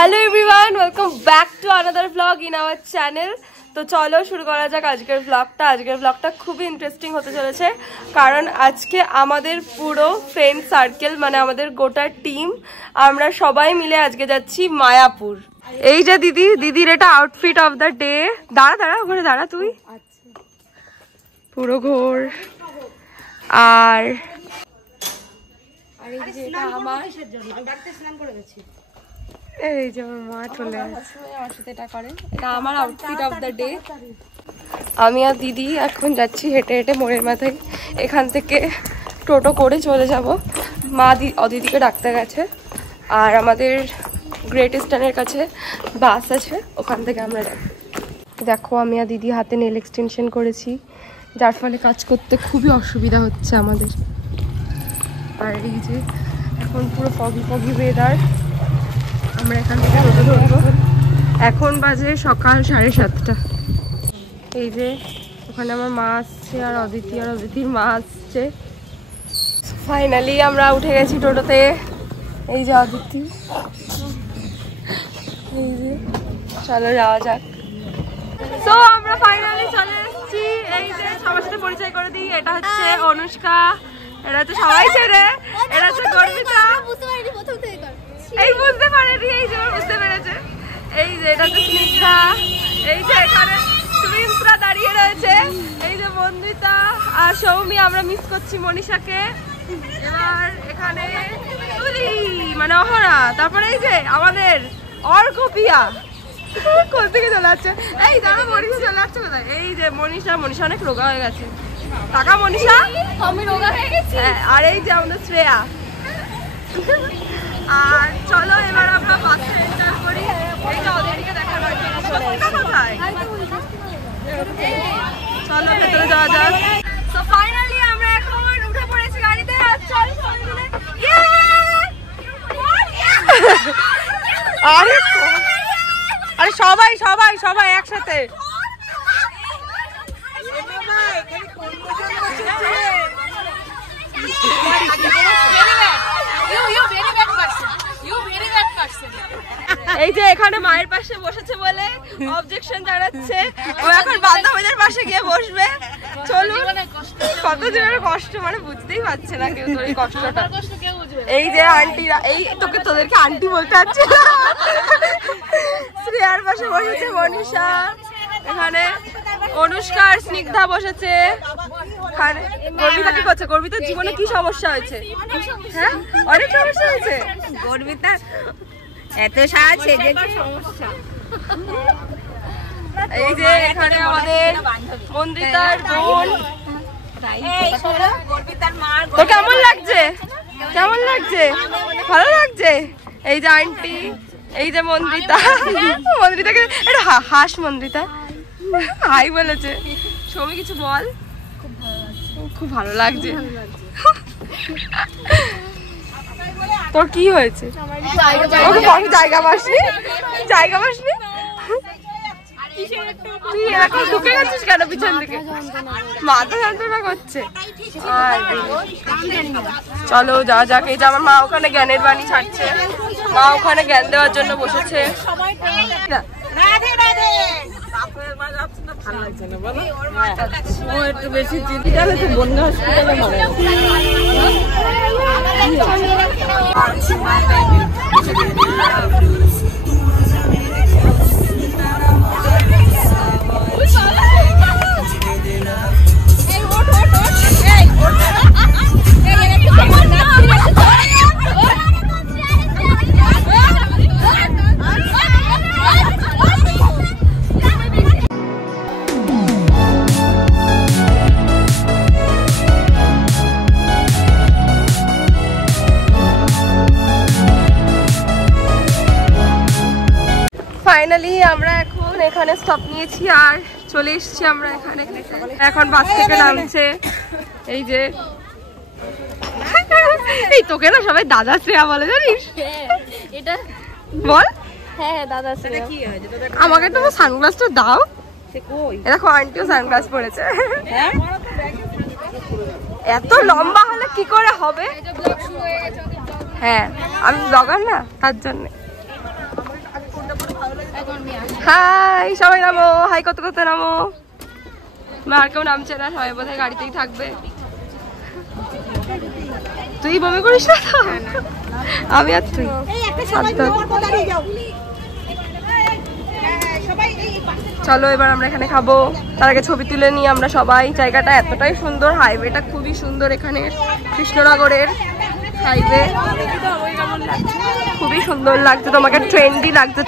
Hello everyone, welcome back to another vlog in our channel. तो चलो शुरू करा যাক আজকের ব্লগটা খুবই ইন্টারেস্টিং হতে চলেছে কারণ আজকে আমাদের পুরো ফ্রেন্ড সার্কেল মানে আমাদের গোটা টিম আমরা সবাই মিলে আজকে যাচ্ছি মায়াপুর। এই যে দিদির এটা আউটফিট অফ দ্য ডে। দাঁড়া ওখানে দাঁড়া তুই, পুরো ঘোর। আর এই যে এটা আমার, এই যে আমার মা চলে আসছে আমার সাথে এটা করে, এটা আমার আউটফিট অফ দ্য ডে। আমি আর দিদি এখন যাচ্ছি হেঁটে হেঁটে মোড়ের মাথায়, এখান থেকে টোটো করে চলে যাব। মা অদিতিকে ডাকতে গেছে আর আমাদের গ্রেট ইস্টার্নের কাছে বাস আছে, ওখান থেকে আমরা যাব। দেখো আমি আর দিদি হাতে নেল এক্সটেনশন করেছি, যার ফলে কাজ করতে খুবই অসুবিধা হচ্ছে আমাদের। আর এই যে এখন পুরো ফগি ওয়েদার, আমরা এখান থেকে টোটো ধরবো। এখন বাজে সকাল 7:30। এই যে ওখানে আমার মা আসছে আর অদিতির মা আসছে। ফাইনালি আমরা উঠে গেছি টোটোতে। এই যে অদিতি, এই যে চলো যাওয়া যাক। তো আমরা ফাইনালি চলে এসেছি। এই যে সবার সাথে পরিচয় করে দিই, এটা হচ্ছে অনুষ্কা, এটা তো সবাই ছেড়ে, এটা হচ্ছে গর্বিতা। এই বুঝতে পারেনি, এই যে বুঝতে পেরেছে। এই যে এটা হচ্ছে স্নিগ্ধা, এই যে এখানে টুইন্সরা দাঁড়িয়ে রয়েছে, এই যে বন্দিতা আর সৌমি। আমরা মিস করছি মনীষাকে। এবার এখানে মানে অহরা, তারপরে এই যে আমাদের অর্কপিয়া কোন থেকে চলে যাচ্ছে। এই দাঁড়া, মনীষা চলে যাচ্ছে কোথায়? এই যে মনীষা অনেক রোগা হয়ে গেছে। টাকা মনীষা, আমি রোগা হয়ে গেছি। আর এই যে আমাদের শ্রেয়া। আর চলো এবার আমরা বাসে এন্টার করি। এইটা ওদেরকে দেখার বাকি কোথায়, চলো ভেতরে যাওয়া যাক। সো ফাইনালি আমরা এখন উঠে পড়েছি গাড়িতে। আর চলো আরে সবাই একসাথে। এই যে এখানে মায়ের পাশে বসেছে বলে অবজেকশন জানাচ্ছে, ও এখন বান্ধবীদের পাশে গিয়ে বসবে। চলুন, কত জীবনের কষ্ট মানে বুঝতেই পারছে না কেউ তোর এই কষ্টটা। এই যে আন্টিরা, এই তোদেরকে আন্টি বলতে পারছি না। শ্রেয়ার পাশে বসেছে মনীষা, এখানে অনুষ্কা আর স্নিগ্ধা বসেছে। গর্বিতা কি করছে? গর্বিতার জীবনে কি সমস্যা হয়েছে? হ্যাঁ, অনেক সমস্যা হয়েছে গর্বিতার, এত সাজছে যে সমস্যা। এই যে এখানে আমাদের বন্দিতার বোন। তো কেমন লাগছে? ভালো লাগছে। এই যে আন্টি, এই যে মন্দিতাকে এটা হাস, মন্দিতা হাই বলেছে। সৌমি কিছু বল। খুব ভালো লাগছে। তোর কি হয়েছে? জায়গা পাসনি? তুই এখন ঢুকে গেছিস কেন পিছন দিকে? মাথা যন্ত্রণা করছে। চলো যাওয়া যাক। এই যে আমার মা ওখানে জ্ঞানের বাণী ছাড়ছে, মা ওখানে জ্ঞান দেওয়ার জন্য বসেছে। ফাইনালি আমরা এখন এখানে স্টপ নিয়েছি আর চলে এসেছি আমরা এখানে। এখন বাস থেকে নামছে। এই যে এই তোকে না সবাই দাদা শ্রেয়া বলে, জানিস? এটা বল। হ্যাঁ দাদা শ্রেয়া। আমাকে তো সানগ্লাসটা দাও। দেখো আন্টিও সানগ্লাস পরেছে। এত লম্বা হলে কি করে হবে? হ্যাঁ আমি ব্লগার না, তার জন্য। হাই সবাই নামো, হাই কত কত নামো। আর কেউ নামছে না, সবাই বোধহয় গাড়িতেই থাকবে। তুই বমি করিস না তো? আমি আর তুই চলো এবার আমরা এখানে খাবো। তার আগে ছবি তুলে নিই আমরা সবাই। জায়গাটা এতটাই সুন্দর, হাইওয়েটা খুবই সুন্দর। এখানে কৃষ্ণনগরের হাইওয়ে খুবই সুন্দর লাগছে, তোমাকে ট্রেন্ডি লাগছে।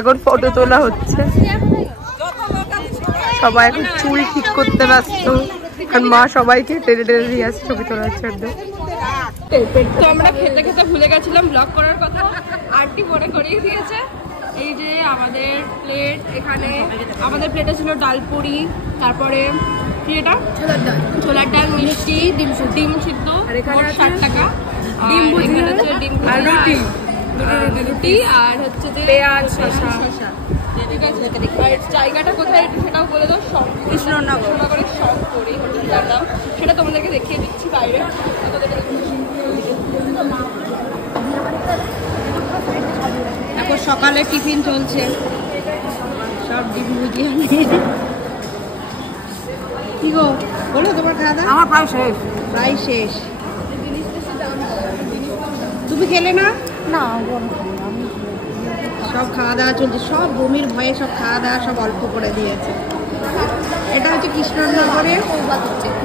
এখন ফটো তোলা হচ্ছে, সবাই এখন চুল ঠিক করতে ব্যস্ত। কারণ মা সবাইকে টেনে টেনে দিয়ে আসছে ছবি তোলার জন্য। তো আমরা খেতে খেতে ভুলে গেছিলাম ব্লগ করার কথা, আন্টি মনে করিয়ে দিয়েছে। এই যে আমাদের প্লেট, এখানে আমাদের প্লেটে ছিল ডাল পুরি, তারপরে কি এটা ছোলার ডাল, মিষ্টি, ডিম সিদ্ধ, 60 টাকা, ডিম রুটি আর হচ্ছে যে পেঁয়াজ শসা। ঠিক আছে, জায়গাটা কোথায় সেটাও বলে দাও। কৃষ্ণনগরের সব করে হোটেলটার নাম, সেটা তোমাদেরকে দেখিয়ে দিচ্ছি বাইরে। এখন সকালে টিফিন চলছে, সব ডিম ভুজিয়া। কি গো বলো তোমার খাওয়া দাওয়া? আমার প্রায় শেষ। তুমি খেলে না? না, সব খাওয়া দাওয়া চলছে, সব বমির ভয়ে সব খাওয়া দাওয়া সব অল্প করে দিয়েছে। এটা হচ্ছে কৃষ্ণনগরের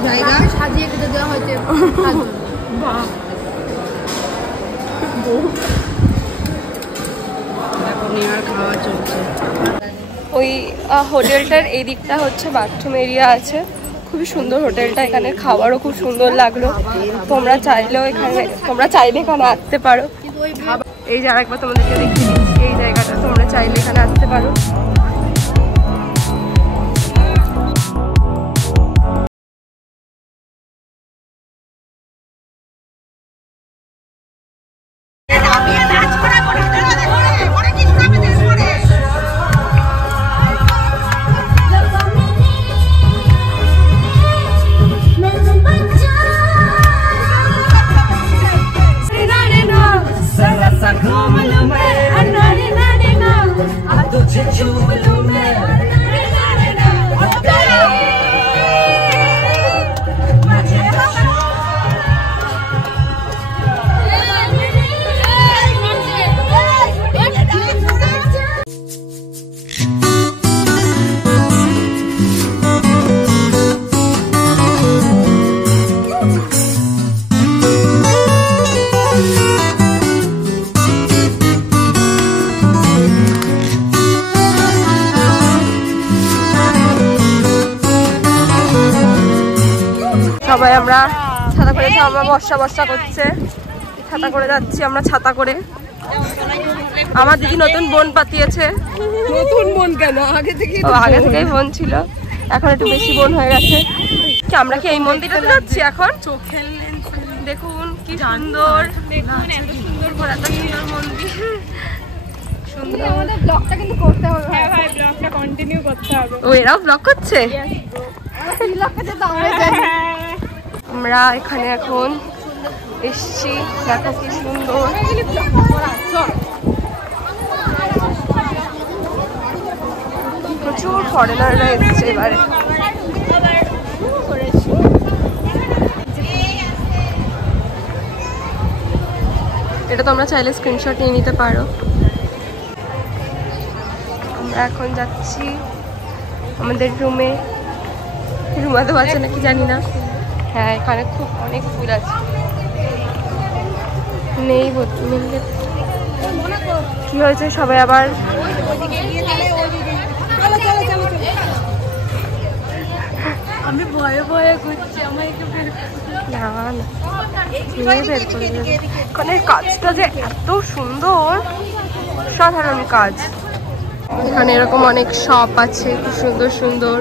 জায়গা, সাজিয়ে কেটে দেওয়া হয়েছে। খাওয়া চলছে। ওই হোটেলটার এই দিকটা হচ্ছে বাথরুম এরিয়া আছে, খুবই সুন্দর হোটেলটা। এখানে খাবারও খুব সুন্দর লাগলো। তোমরা চাইলে এখানে আসতে পারো। এই যে আরেকবার তোমাদেরকে দেখিয়ে দিচ্ছি এই জায়গাটা, তোমরা চাইলে এখানে আসতে পারো। সবাই আমরা ছাতা করে, আমরা বর্ষা করছে, ছাতা করে যাচ্ছি আমরা। ছাতা করে আমার দিদি নতুন বোন পাতিয়েছে। নতুন বোন কেন, আগে থেকেই বোন ছিল, এখন একটু বেশি বোন হয়ে গেছে। আমরা কি এই মন্দিরটাতে যাচ্ছি এখন? দেখুন কি সুন্দর, দেখুন এত সুন্দর ঘোরাটা, সুন্দর মন্দির, সুন্দর। আমাদের ব্লগটা কিন্তু করতে হবে। হ্যাঁ ভাই, ব্লগটা কন্টিনিউ করতে হবে। ও এরাও ব্লগ করছে? আমরা এখানে এখন এসছি, দেখো কি সুন্দর। প্রচুর ফরেনাররা এসছে এবারে। এটা তোমরা চাইলে স্ক্রিনশট নিয়ে নিতে পারো। আমরা এখন যাচ্ছি আমাদের রুমে। রুমাতেও আছে নাকি জানি না। হ্যাঁ, এখানে খুব অনেক ফুল আছে। নেই মিললে কি হয়েছে, সবাই আবার আমি ভয়ে ভয়ে ঘুরছি। না বের করে এখানে কাজটা যে এত সুন্দর, সাধারণ কাজ। এখানে এরকম অনেক শপ আছে, খুব সুন্দর সুন্দর।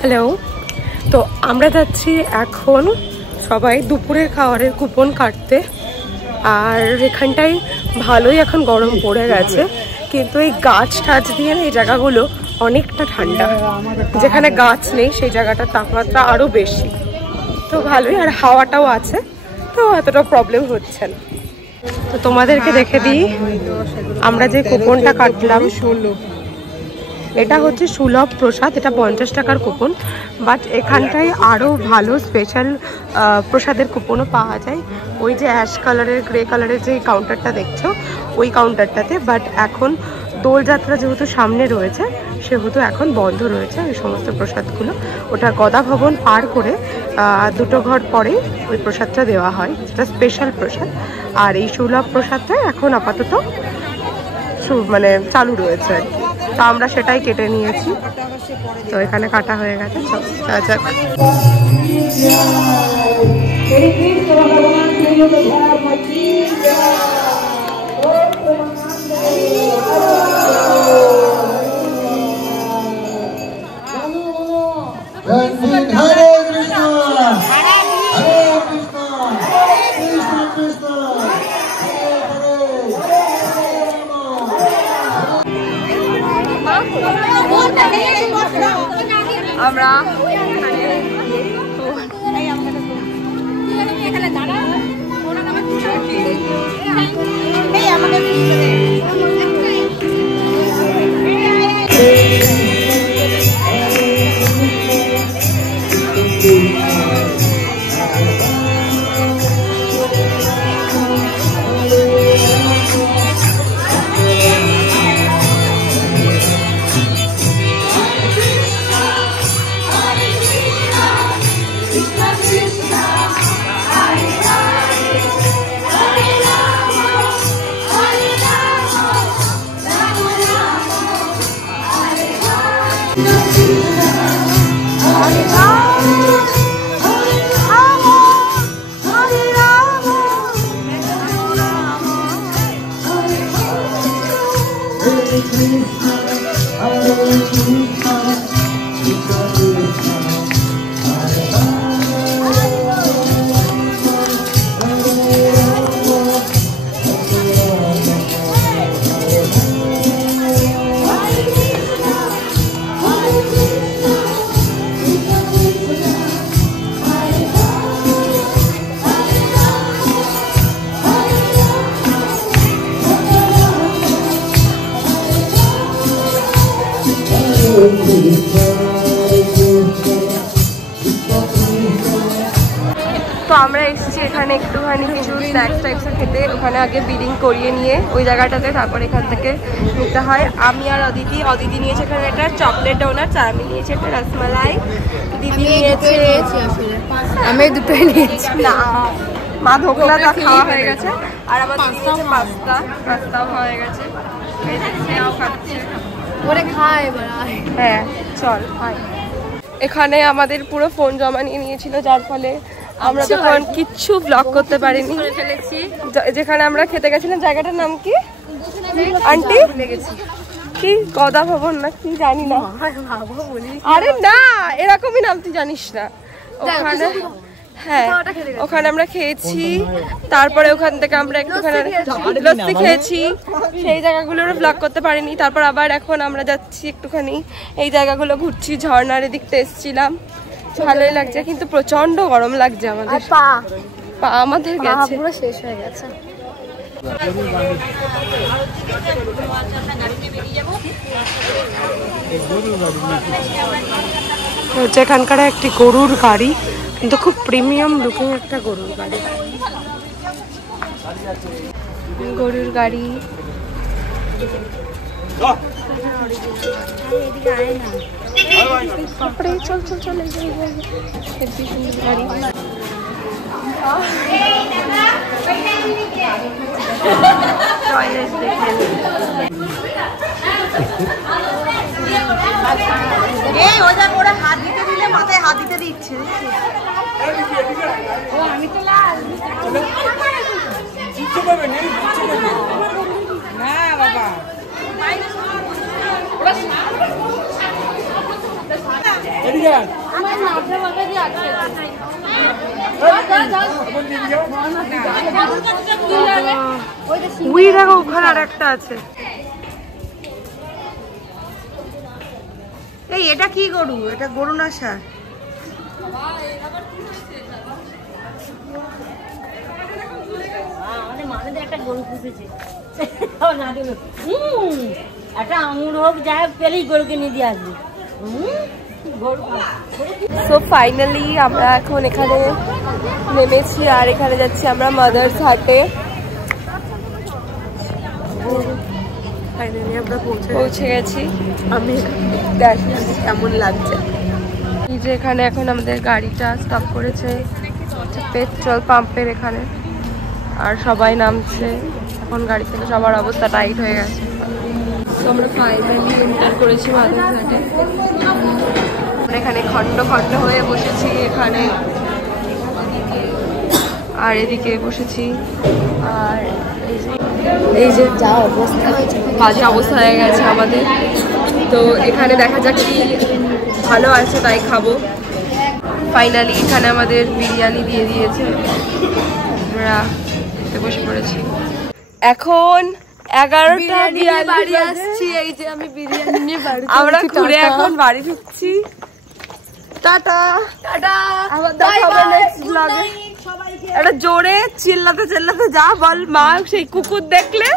হ্যালো, আমরা যাচ্ছি এখন সবাই দুপুরের খাবারের কুপন কাটতে। আর এখানটায় ভালোই এখন গরম পড়ে গেছে, কিন্তু এই গাছ টাছ দিয়ে এই জায়গাগুলো অনেকটা ঠান্ডা। যেখানে গাছ নেই সেই জায়গাটার তাপমাত্রা আরও বেশি, তো ভালোই। আর হাওয়াটাও আছে, তো এতটা প্রবলেম হচ্ছে না। তো তোমাদেরকে দেখে দিই আমরা যে কুপনটা কাটলাম। এটা হচ্ছে সুলভ প্রসাদ, এটা 50 টাকার কুপন। বাট এখানটায় আরও ভালো স্পেশাল প্রসাদের কুপনও পাওয়া যায়। ওই যে অ্যাশ কালারের গ্রে কালারের যে কাউন্টারটা দেখছো ওই কাউন্টারটাতে। বাট এখন দোলযাত্রা যেহেতু সামনে রয়েছে সেহেতু এখন বন্ধ রয়েছে ওই সমস্ত প্রসাদগুলো। ওটা গদা ভবন পার করে 2 ঘর পরে ওই প্রসাদটা দেওয়া হয়, যেটা স্পেশাল প্রসাদ। আর এই সুলভ প্রসাদটা এখন আপাতত মানে চালু রয়েছে আর কি। তো আমরা সেটাই কেটে নিয়েছি, তো এখানে কাটা হয়ে গেছে। আমরা এসেছি এখানে একটুখানি কিছু স্ন্যাক্স টাইপসের খেতে। ওখানে আগে বিলিং করিয়ে নিয়ে ওই জায়গাটাতে তারপর এখান থেকে নিতে হয়। আমি আর অদিতি নিয়েছে এখানে একটা চকলেট ডোনাট, আর আমি নিয়েছি একটা রসমালাই, দিদি নিয়েছে, আমি দুটোই নিয়েছি না, মা ধোকলাটা খাওয়া হয়ে গেছে। আর আমার দিদি নিয়েছে পাস্তাও হয়ে গেছে। হ্যাঁ চল। এখানে আমাদের পুরো ফোন জমা নিয়ে নিয়েছিল, যার ফলে আমরা তখন কিচ্ছু ব্লগ করতে পারিনি। যেখানে আমরা খেতে গেছিলাম জায়গাটার নাম কি আন্টি? কি গদা ভবন না কি জানি না। আরে না, এরকমই নাম, তুই জানিস না। ওখানে হ্যাঁ ওখানে আমরা খেয়েছি। তারপরে ওখান থেকে আমরা একটুখানি লস্যি খেয়েছি। সেই জায়গাগুলোরও ব্লগ করতে পারিনি। তারপর আবার এখন আমরা যাচ্ছি একটুখানি এই জায়গাগুলো ঘুরছি। ঝর্ণার এদিকটা এসেছিলাম, ভালোই লাগছে, কিন্তু প্রচন্ড গরম লাগছে আমাদের। পা আমাদের গেছে, পুরো শেষ হয়ে গেছে। হচ্ছে এখানকার একটি গরুর গাড়ি, কিন্তু খুব প্রিমিয়াম লুকিং একটা গরুর গাড়ি। গরুর গাড়ি চল চল চল, গাড়ি ওরা হাত দিতে দিলে মাথায় হাত দিতে দিচ্ছে। আমি তো না বাবা, আমার ওখানে আর একটা আছে। এই এটা কি গরু? এটা গরু না ষাঁড়? একটা গরু পুষেছে, একটা আঙুর হোক যাই পেলেই গরুকে নিয়ে দিয়ে আসবে। সো ফাইনালি আমরা এখন এখানে নেমেছি আর এখানে যাচ্ছি আমরা মাদার্স হাটে। ফাইনালি আমরা পৌঁছে গেছি। আমি দেখি কেমন লাগছে। এই যে এখানে এখন আমাদের গাড়িটা স্টপ করেছে পেট্রোল পাম্পের এখানে, আর সবাই নামছে এখন গাড়ি থেকে। সবার অবস্থা টাইট হয়ে গেছে। তো আমরা ফাইনালি এন্টার করেছি মাদার্স হাটে। আমরা এখানে খন্ড খন্ড হয়ে বসেছি এখানে, আর এদিকে বসেছি। আর এই যে যা অবস্থা, বাজে অবস্থা হয়ে গেছে আমাদের। তো এখানে দেখা যাক কি ভালো আছে তাই খাবো। ফাইনালি এখানে আমাদের বিরিয়ানি দিয়ে দিয়েছে, আমরা বসে পড়েছি। এখন 11টা বাড়ি আসছি। এই যে আমি বিরিয়ানি নিয়ে বাড়ি, আমরা ঘুরে এখন বাড়ি ঢুকছি। টাটা টাটা, আবার দেখা হবে নেক্সট ব্লগে। একটা জোরে চিল্লাতে চিল্লাতে যা বল মা, সেই কুকুর দেখলে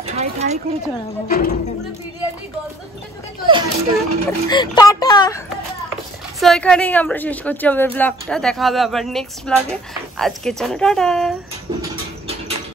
টাটা। সো এখানেই আমরা শেষ করছি আমাদের ব্লগটা। দেখা হবে আবার নেক্সট ব্লগে। আজকের জন্য টাটা।